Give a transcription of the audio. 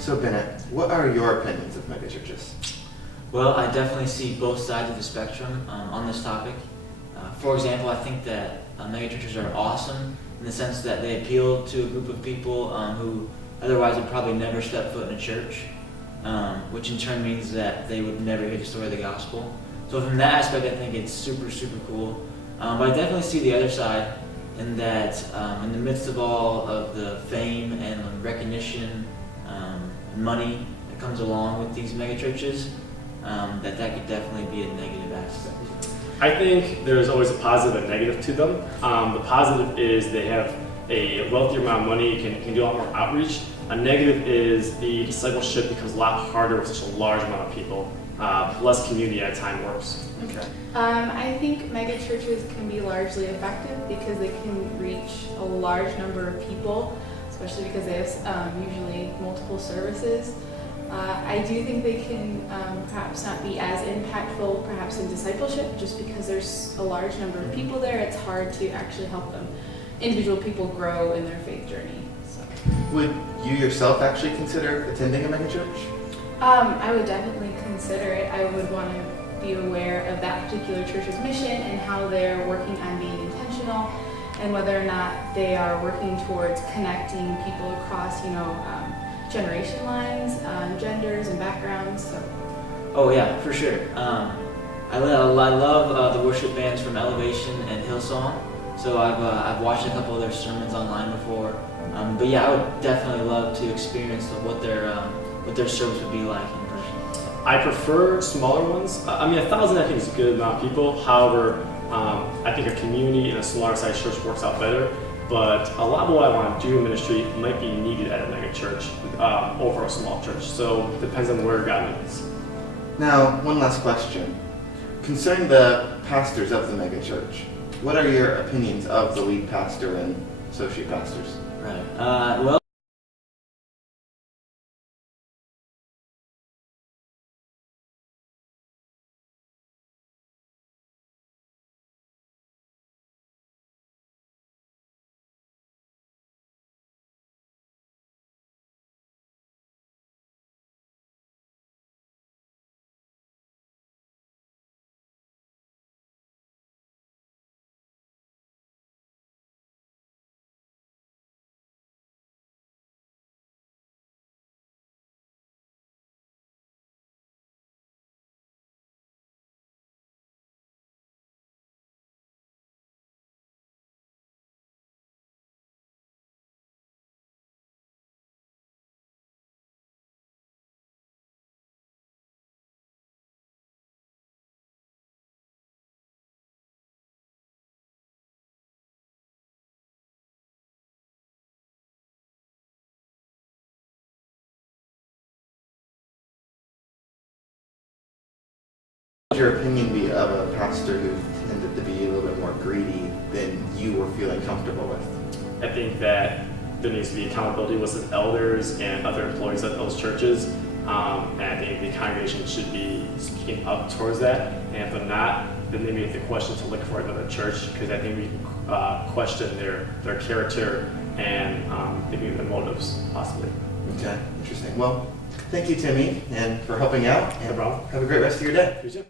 So Bennett, what are your opinions of megachurches? Well, I definitely see both sides of the spectrum on this topic. For example, I think that megachurches are awesome in the sense that they appeal to a group of people who otherwise would probably never step foot in a church, which in turn means that they would never hear the story of the gospel. So from that aspect, I think it's super, super cool. But I definitely see the other side in that in the midst of all of the fame and recognition and money that comes along with these megachurches, that could definitely be a negative aspect. I think there's always a positive and negative to them. The positive is they have a wealthier amount of money, can do a lot more outreach. A negative is the discipleship becomes a lot harder with such a large amount of people. Less community at a time works. Okay. I think megachurches can be largely effective because they can reach a large number of people, especially because they have usually multiple services. I do think they can perhaps not be as impactful perhaps in discipleship just because there's a large number of people there. It's hard to actually help them, individual people, grow in their faith journey. So. Would you yourself actually consider attending a megachurch? I would definitely consider it. I would want to be aware of that particular church's mission and how they're working on being intentional and whether or not they are working towards connecting people across, generation lines, genders and backgrounds. So. Oh yeah, for sure. I love the worship bands from Elevation and Hillsong. So I've watched a couple of their sermons online before. But yeah, I would definitely love to experience what their service would be like in person. I prefer smaller ones. 1,000 I think is a good amount of people. However, I think a community in a smaller size church works out better. But a lot of what I want to do in ministry might be needed at a mega church over a small church. So it depends on where God leads. Now, one last question. Concerning the pastors of the megachurch, what are your opinions of the lead pastor and associate pastors? Right. Well. What would your opinion be of a pastor who tended to be a little bit more greedy than you were feeling comfortable with? I think that there needs to be accountability with the elders and other employees at those churches. And I think the congregation should be speaking up towards that. And if they're not, then they make the question to look for another church, because I think we can question their character and maybe their motives, possibly. Okay, interesting. Well, thank you, Timmy, and for helping out. No problem. Have a great rest of your day. You too.